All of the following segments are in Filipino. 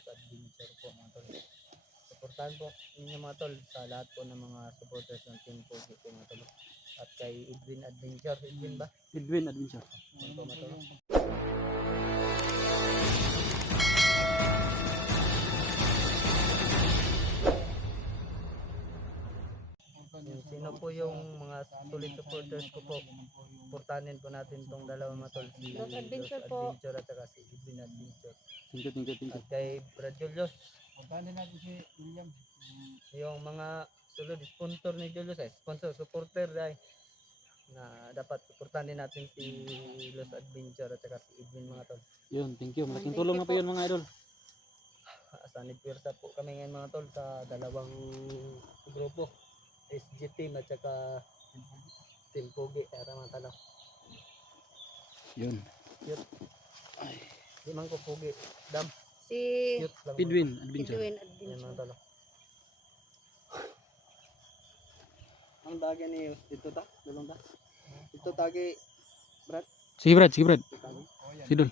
Los Adventure po mga tol. Suportahan po ninyo mga tol sa lahat po ng mga supporters ng Team Pogi po mga tol. At kay Edwin Adventure, Edwin ba? Edwin Adventure. Yan po mga tol. Sino po yung mga solid supporters ko po? Suportahan po natin tong dalawa mga tol. Si Los Adventure Los po. Adventure at saka si Edwin Adventure. Thank you. At kay Brad Julius, Puntahan natin si William. yung mga sulod sponsor ni Julius sponsor, supporter ay na dapat suportahan din natin si Los Adventure at saka si Edwin mga tol. Yun, thank you. Malaking Thank tulong you na po yun mga idol. Sanib Pirsa po kami ngayon mga tol sa dalawang grupo. SG team at saka Team Pogi para mga talo. Yun. Cute. Di man ko Pogi. Dam. Si Cute lang. Edwin Adventure. Edwin Yan mga Adventure. talo. Ang bagay ni dito ta? Dulong ta? Dito tagi. Brad. Sige Brad, sige Brad. Dito tagi. Sidol.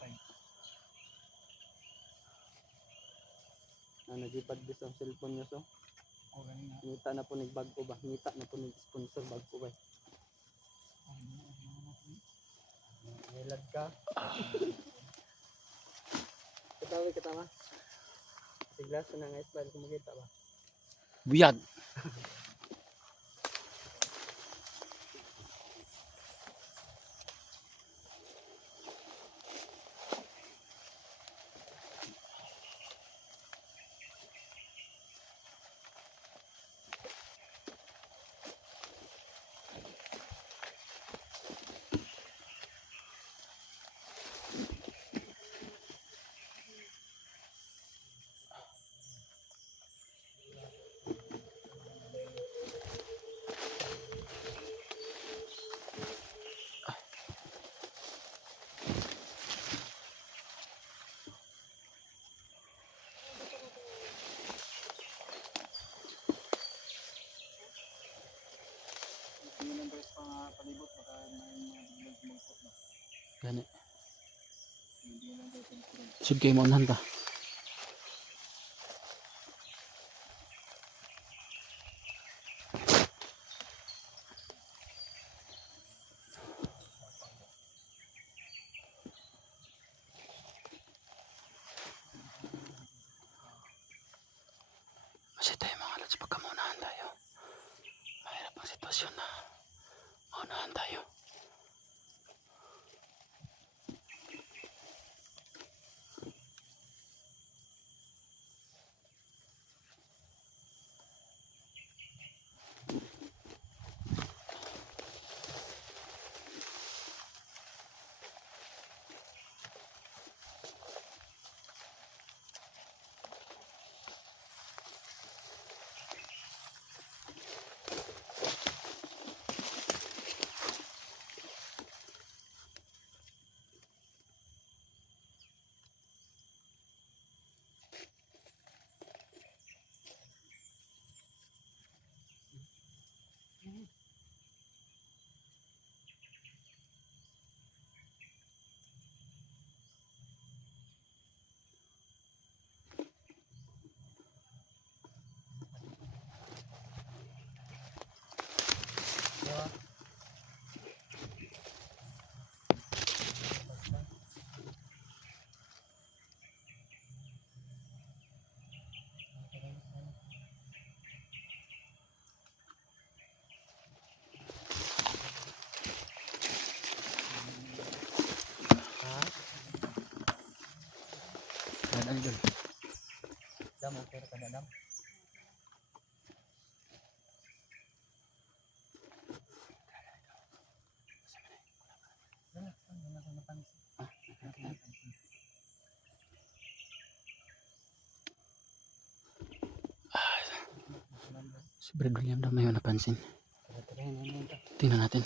Nagipad bis ang cellphone niya so. Ngita na po ni bag ko ba? Ngita na po ni sponsor bag ko ba? Nilad ka. Katawi kita ma. Siglas na nga ispan kung makita ba? Buyag. Hindi lang guys palibot baka may magpot na. Gani. Hindi lang guys ang Sud kay mo unahan ta. Kasi tayo mga lods, pagka maunahan tayo. Mahirap ang sitwasyon na maunahan tayo. Yan idol. Dam okay ka na dam. Si Brad William daw may napansin. Tingnan natin.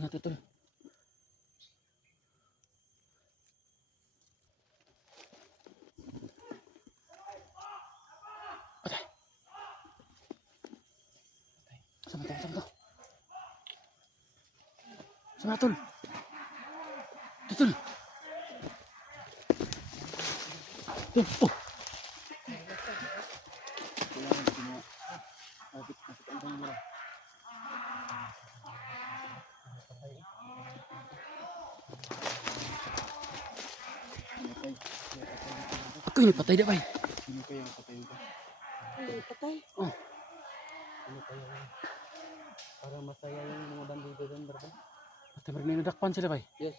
Ingat Tol. Patay. Sama to. Sama Tol. Tol. Tol. Oh. Kailangan ko na. Bakit ang dami Ako ini patay dia, bay. Sino kaya ang patayin ko? Patay. Oh. Ano kaya yun? Para masaya yung mga bandido doon, bro. Patay mereka nadakpan sila, bay. Yes.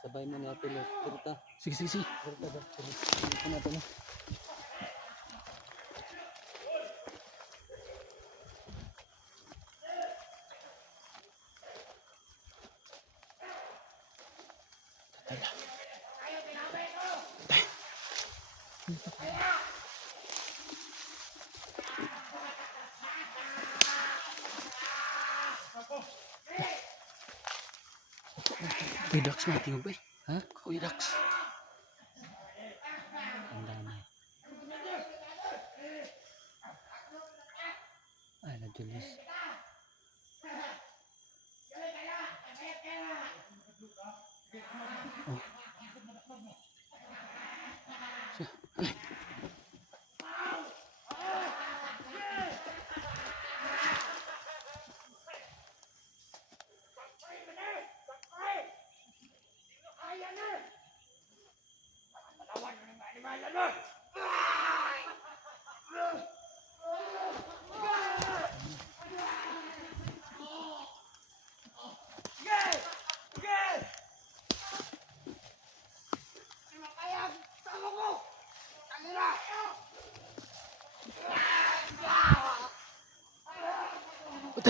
Sabay mo ni Ate Los. Turta. Sige. Turta ba? Turta natin na. Kuya Dax mati mo, bay. Ha? Kuya Dax. Ang dami. Ay, na Julius.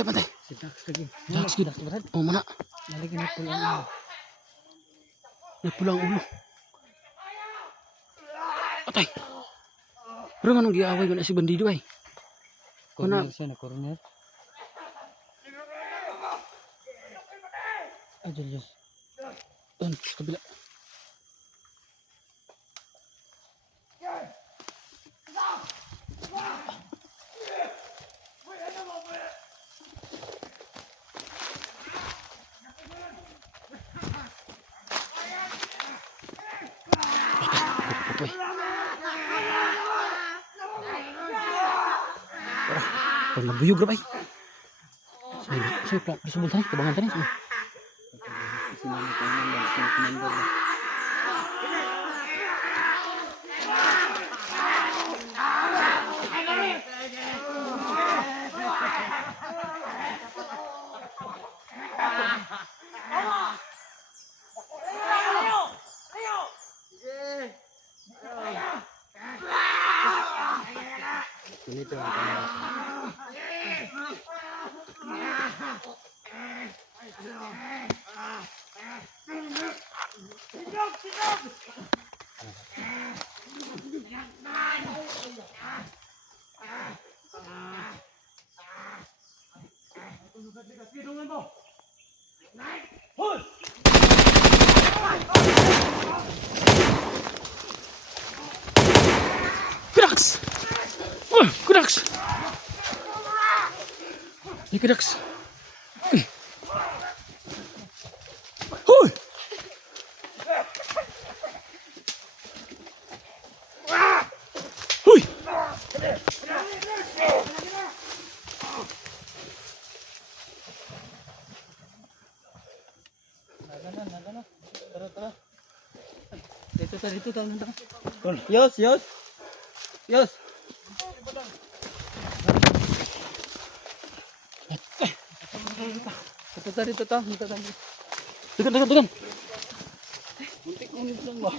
Patay. Si Dax lagi. Dax gid. Oh, mana? Nalagyan na po lang. Napulang ulo. Patay. Pero manong giaway man si bandido, bay. Corner siya na corner. Ay, Julius. Doon, kabila. Patay. Pag nabuyog ra, bay. Say, presubol tani, tabangan tani. Sinama tayo ng Dax ng commander ba? Ganito ang kamera. Kudax! Oh, Kudax! Ni Kudax. Hoy! Hoy! Nagana. Tara. Dito tayo. Yos. Dito tayo. Degan. Muntik lang ba?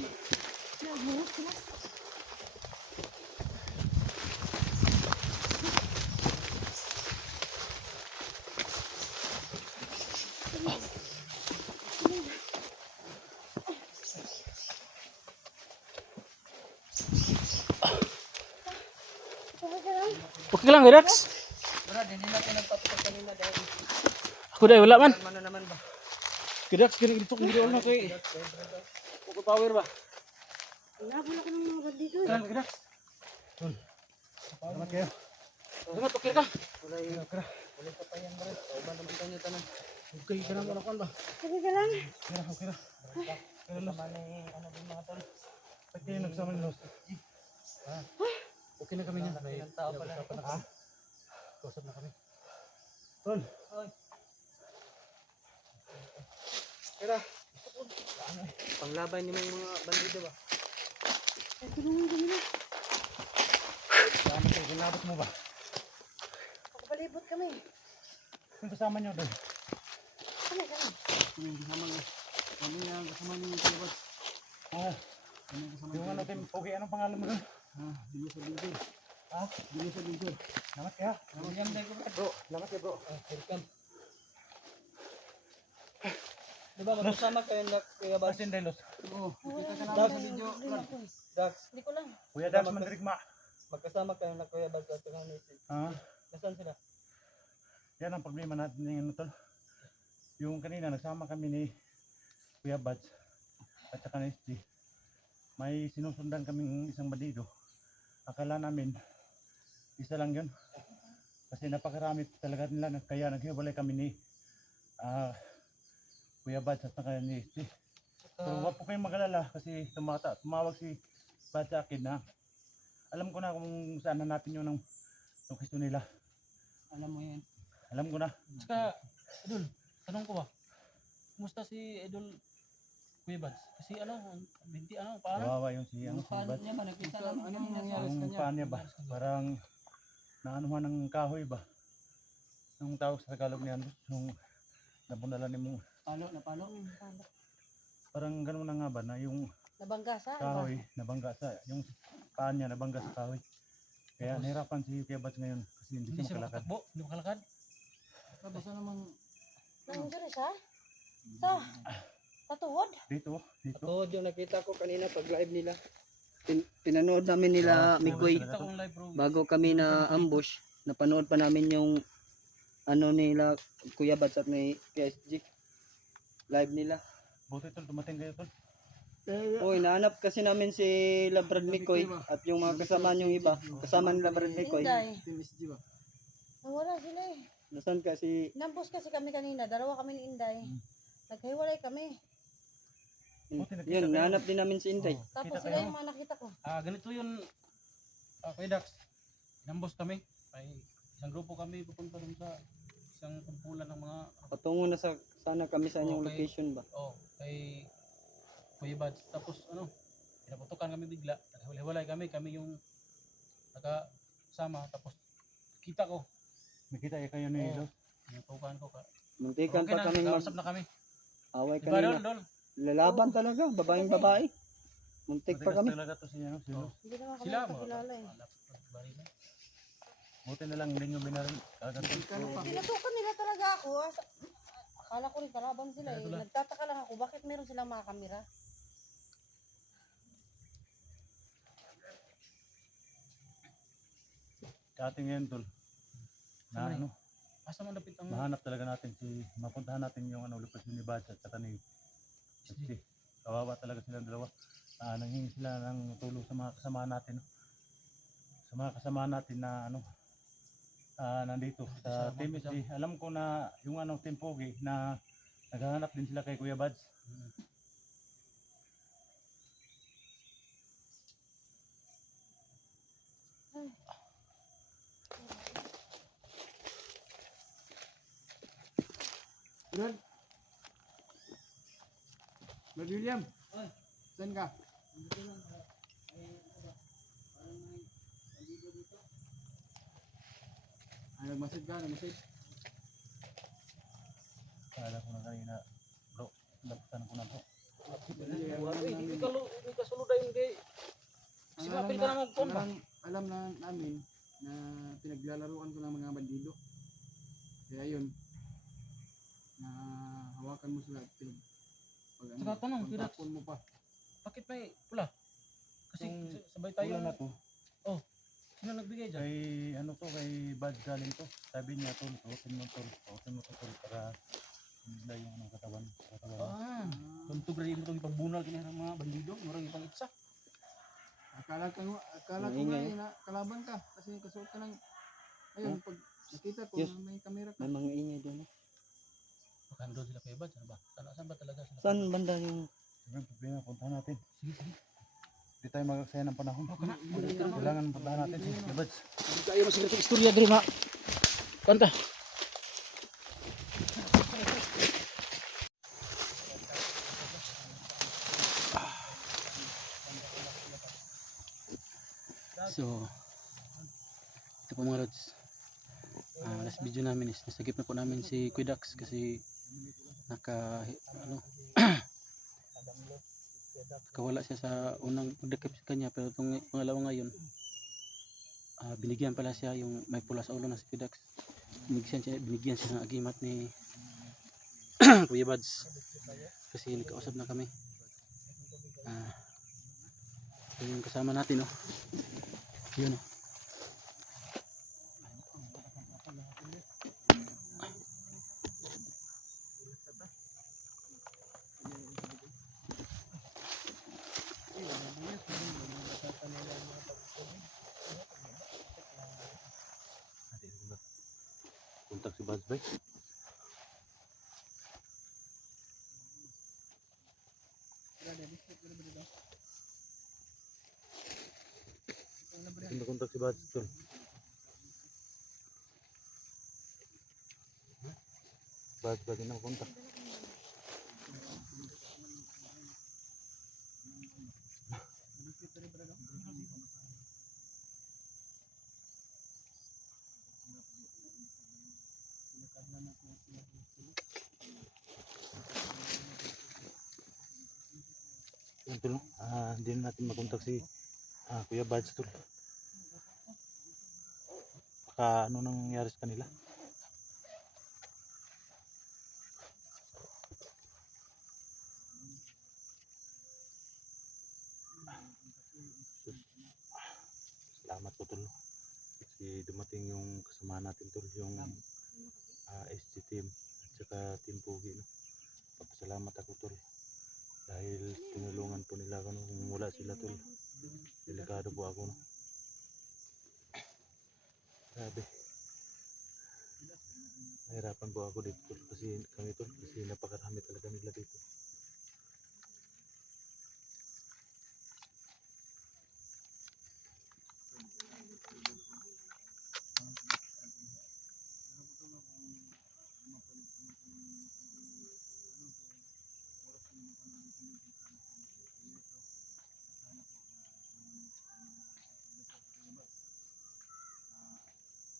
Okay lang, Kudax. Wala, hindi na ako nagpapatak kanina dahil Ako dahil wala man. ano naman ba? Kidax, kini dito kung video na kay. Poko power ba? Nabula ko ng mga bandito. Kalan kidax. Salamat kayo. Salamat, okay ka. Ulit pa yan bro. Kauban naman tayo tanan. Okay, kanang wala kan ba? Sige ka lang. Okay ra. Kasama ni ano din mga tol. Pati nagsama ni Los. Okay na kami niyan. Ilang tao pala. Kusap na kami. Tol. Tira. Panglabay ni mga bandido ba? Ay, tulungan kami na. Salamat kayo. Kinabot mo ba? Pagpalibot kami. Yung kasama niyo doon. Kami, kami. Yung kasama niya. Ano yan, kasama niya yung kalabat. Ah, Ano yung kasama yung ano, Tim. Okay, anong pangalan mo doon? Dilo sa Binsur. Ah, Dilo sa Binsur. salamat kaya. William Day ko Bro, salamat kayo bro. welcome. Diba magkasama kayo na Kuya Bas? Basin Delos. Oo, kita ka Wala namin sa tayong video. problema ko eh. Dax, Hindi ko lang. Kuya Dax Mandirigma. magkasama kayo na Kuya Bas at saka ni Sid. Ah, Nasaan sila? yan ang problema natin ng ano tol. Yung kanina nagsama kami ni Kuya Bats at saka ni SG. May sinusundan kaming isang bandido. Akala namin isa lang yun. Kasi napakarami talaga nila kaya naghiwalay kami ni Kuya Bats at saka ni SG. Pero huwag po kayong mag-alala kasi tumawag si Bats sa akin na alam ko na kung saan na natin yun ang gusto nila. Alam mo yan. Alam ko na. Saka, Idol, tanong ko ba? Kumusta si Idol Kuya Bads? Kasi ano, binti ano, paano? Kawawa yung si ano, si Paano Bats. niya ba? Nakita namin Ano kanina nangyari sa Ang kanya? paan niya ba? Parang naanuhan ng kahoy ba? Nung tawag sa Tagalog niya, nung nabundalan ni mo. Palo na palo. Palo. Parang gano'n na nga ba na yung Nabangga sa. kahoy nabangga sa, yung paan niya nabangga sa kahoy. Kaya Tapos, nahirapan si Kuya Bats ngayon kasi hindi Hindi siya siya makalakad. makatakbo, hindi makalakad. Basta naman, Nandiyan siya? Sa? Katuhod? Dito. Ito yung nakita ko kanina pag live nila. Pinanood namin nila Mikoy Kita kong live bro. bago kami na ambush. Napanood pa namin yung ano nila Kuya Bats at may PSG. Live nila. Buti tol, dumating kayo tol. Uy, nahanap kasi namin si Labrad Mikoy at yung mga kasama niyong iba. Kasama ni Labrad Mikoy. Inday. Team SG ba? Nawala sila eh. Nasaan kasi Nambos kasi kami kanina. Dalawa kami ni Inday. Naghiwalay kami. Buti nakita yun, kayo. nahanap din namin si Inday. Tapos Kita sila kayo. yung mga nakita ko. Ganito yun, Kuya Dax. Inambos kami. Ay, isang grupo kami pupunta dun sa isang kumpulan ng mga, Patungo na sa sana kami sa inyong Okay. location ba. kay Kuya Bads. Tapos ano, pinaputukan kami bigla. Naghiwalay kami yung nakasama. Tapos kita ko, Nakita kayo ni Oo. Los. pinutukan ko ka. Muntikan Okay pa na, kaming nag-usap na kami. away Diba Dol, kanina. Dol? Lalaban talaga, babaeng babae. Muntik pa Matigas kami. talaga to si ano, si Los. Hindi naman kami Sila mo. nakakilala eh. Buti na lang hindi nyo binarin agad tol. Pinatukan nila talaga ako. Akala ko rin kalaban sila eh. Wala. Nagtataka lang ako bakit meron silang mga kamera. Sa ating ngayon tol. Na Saan ano, Asa man dapit ang mahanap talaga natin mapuntahan natin yung ano lokasyon ni Bats at saka ni SG. Kawawa talaga silang dalawa. Nanghingi sila ng tulong sa mga kasama natin. No? Sa mga kasama natin na ano nandito sa Team SG. Alam ko na yung ano Team Pogi na naghahanap din sila kay Kuya Bats. Brad? Brad William? Saan ka? Nagmasid ka, nagmasid. Kala ko na kanina bro, lapitan ko na to. Hindi ka suludayon kay Sinapil ka na magpon ba? Alam na namin na pinaglalaruan ko ng mga bandido. Kaya yun, na hawakan mo sila at Saka tanong, pagtapon mo pa. Bakit may pula? Kasi Yung sabay tayo. Wala na to. Sino nagbigay dyan? Kay ano to, kay Bad galing to. Sabi niya tol, suotin mo to tol para Bigla yung ano, katawan. Ah, tuntog rin mo itong ipagbunal kini ng mga bandido, murag ipang itsa. Akala ko nga Maingay. na kalaban ka kasi kasuot ka ng ayun pag nakita ko Yes. na may kamera ka. May mga ingay doon. Baka doon sila kay Bad, saan ba? Saan ba talaga sila? Saan banda yung Yung problema, puntahan natin. Sige, sige. Hindi tayo magagsaya ng panahon. Kailangan puntahan natin si Kuya. Hindi tayo masigit ng istorya diri ma. Kanta. So, ito po mga lods. Last video namin is nasagip na po namin si Kuya Dax kasi naka ano nakawala siya sa unang pagdakip sa kanya, pero itong pangalawa ngayon binigyan pala siya yung may pula sa ulo na si Kuya Dax. Binigyan siya ng agimat ni Kuya Bads kasi nagkausap na kami. Yung kasama natin yun Kontak si Buds Bay. Hindi kontak si Buds tol. Buds ba din ang kontak? Yan tol, hindi na natin makontak si Kuya Buds tol. Baka ano nang nangyari sa kanila? Salamat po tol. Kasi dumating yung kasama natin tol, yung SG team at saka team Pugi. No? Papasalamat ako tol. Dahil tinulungan po nila ako, no? Kung wala sila tol, delikado po ako. No? Grabe. Nahirapan po ako dito tol, kasi kami tol, kasi napakarami talaga nila dito.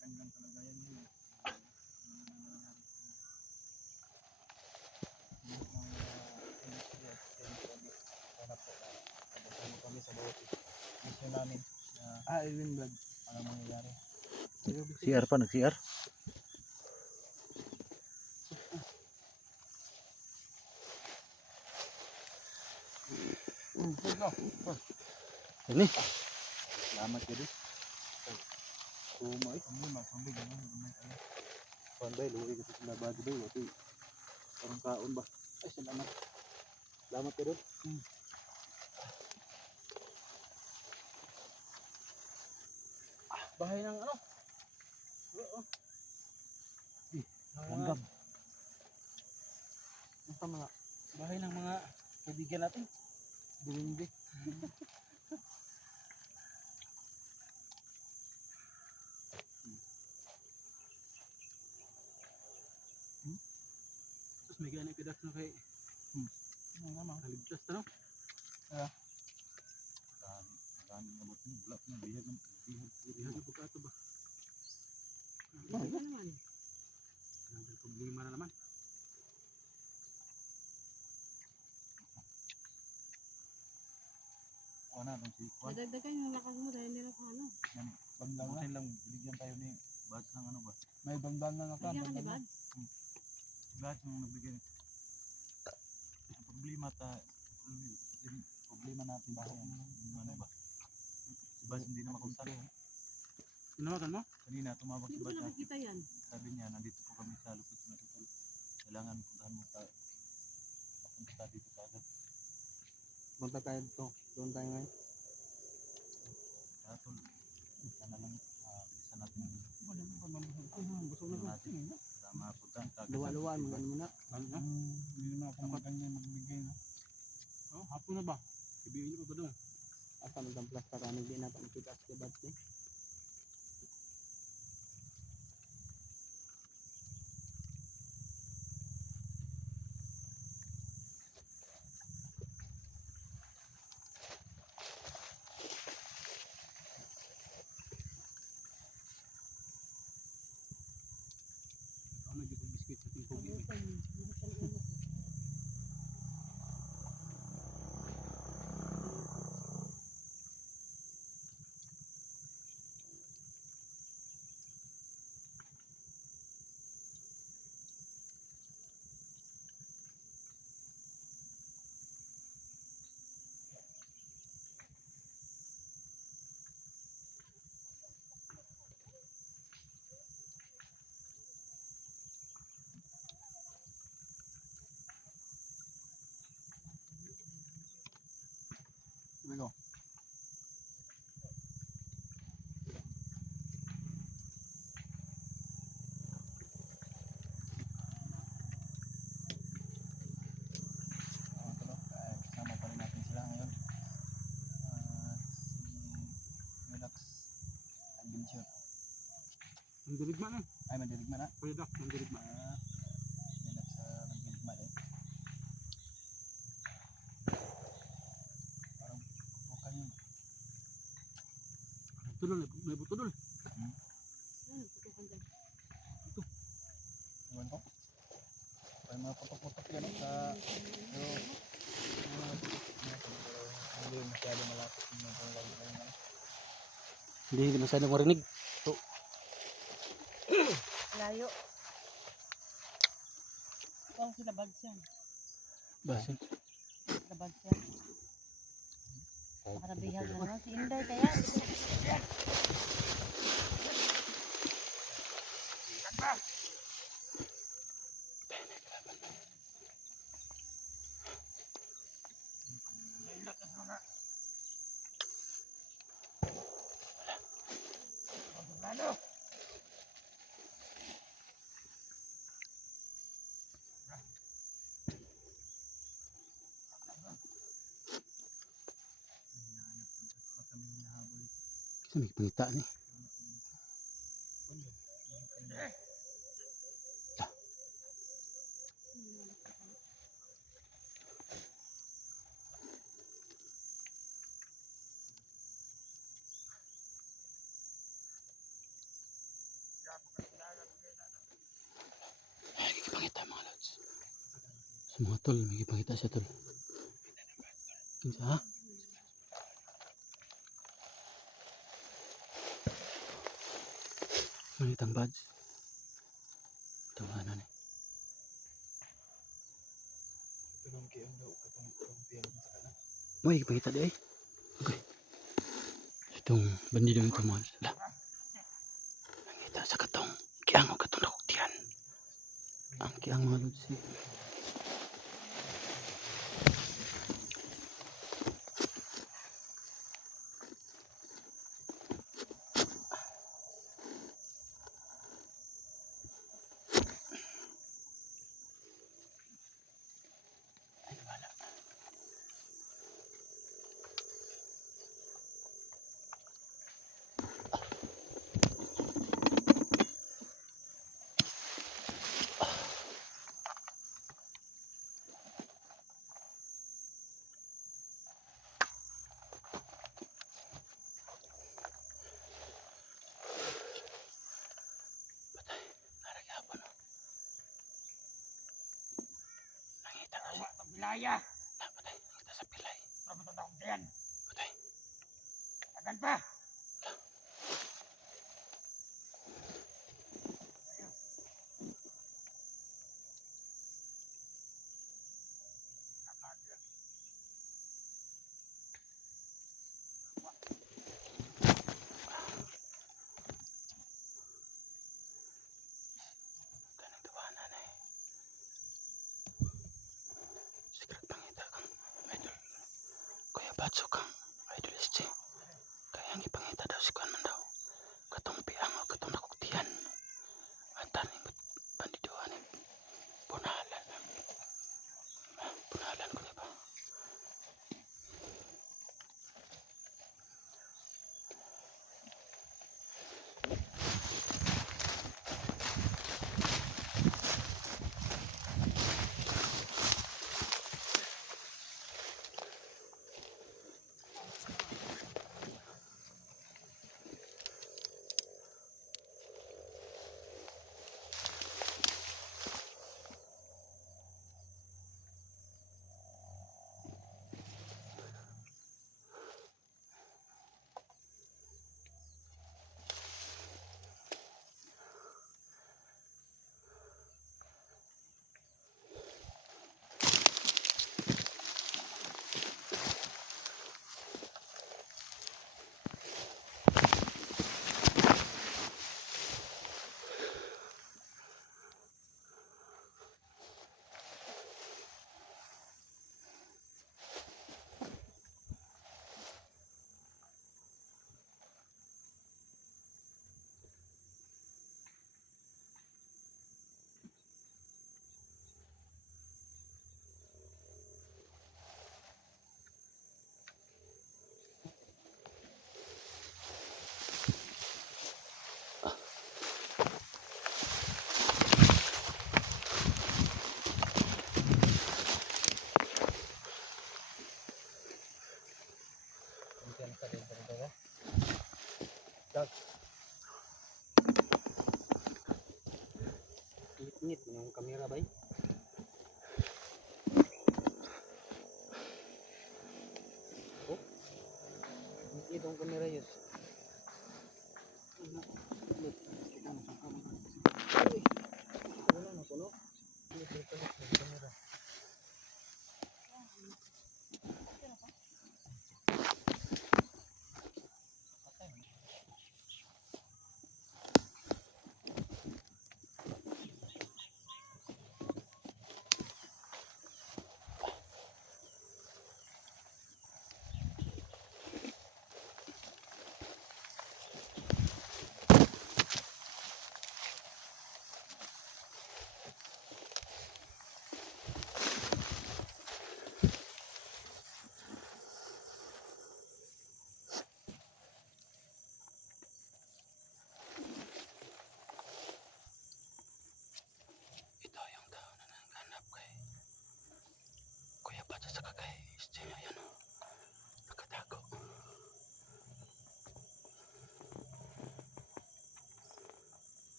Gandang kalagayan nila. kami sa bawat mission namin na Alvin Vlog. anong mangyayari. CR pa, nag-CR? Ini. Salamat ka din. Kumay. Pambig ano, gamay tayo. Panday, luwi ka sa labado daw. Ito, parang kaon ba? Ay, salamat. Salamat ka din. Bahay ng ano? Langgam. Ito mga bahay ng mga kaibigan natin. Dilindi. Tapos may ganit pidas na kay Ano naman? kaligtas na no? Dami nga buti. Wala pa ng bihag. Bihag na pagkato ba? Ano naman? Ang problema na naman. Kuha na doon si Kuha. Dadagdagan yung lakas mo dahil nila pa ano. Bandang na. Butin lang, binigyan tayo ni Buds ng ano ba? May bandang na ka. Bigyan ka ni Bad. Lahat yung nagbigay. Ang problema problema natin ba yung ano ba? Si Buds hindi na makontak. Tinawagan mo? Kanina tumawag si Hindi ko Buds. nakikita yan. Sabi niya, nandito po kami sa Lupit na Tutol. kailangan puntahan mo tayo. Papunta tayo dito kaagad. Punta tayo dito. Doon tayo ngayon. Kaya tol, sana lang bilisan natin yung Wala na ba mamahal ko? Busog na ba? natin. Para mapuntahan kaagad. Luwa-luwaan, magano muna. Hindi naman ako maganyan magbigay na. Oh, hapon na ba? Ibigay niyo pa ba doon? Asa man ang plaster ano di na kita sa birthday. Ako nag-biscuit sa tingkog. Here we go. Kasama pa rin natin sila ngayon. Si Relax Adventure. Mandirigma na. Ay, mandirigma na. Kuya Doc, mandirigma. Relax mandirigma eh. Parang pupukan yun. Tulol, may butulol. Iwan ko. May mga putok-putok yan sa... Pero... Hindi masyado malapit yung mga pangalawin ngayon. Hindi masyadong marinig. Layo. Oh, sila bags yan. Base. Sila bags yan. Makarabihan na naman si Inday kaya. Kasi may pangita ni. Ay, kikipangita mga lods. Sa mga tol, may kikipangita siya tol. Kinsa ha? Manitang badge. Tawanan eh. Tulong kayo daw katong kampiyan sa kanan. Uy, kikipangita di ay. Okay. Itong bandido ito mga lods. Ala. Nangita sa katong kiang o katong nakuktian. Ang kiang mga lods eh. Bilaya. Patay, nakita sa pilay. Trabato na akong diyan. Patay. Tagal pa. Kanang tawanan eh. batsok kang idol SJ. Kaya ang ipangita daw si Kuan man daw. Katong piang o katong nakuktihan. Antar ni bandiduan ni punalan. Punalan ko ba? Ngit yung kamera bay. Oh. Ngit yung kamera yun. Wala na kuno. Ngit yung kamera. Ito yung tao na naghanap kay Kuya Batsa sa kay SJ. Ayan o. Nakatago.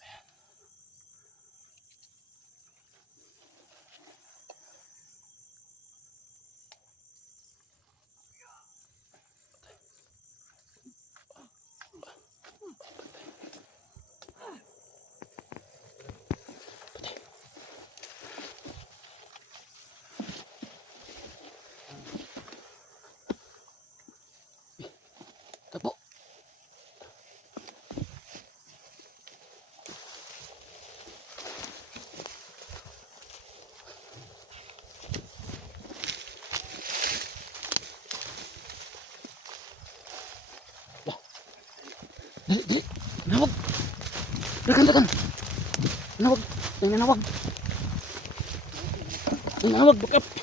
Ayan. Tapo. Dali, dali. Nawag. Dagan, dagan. Nawag. Nawag. Nawag, bakap.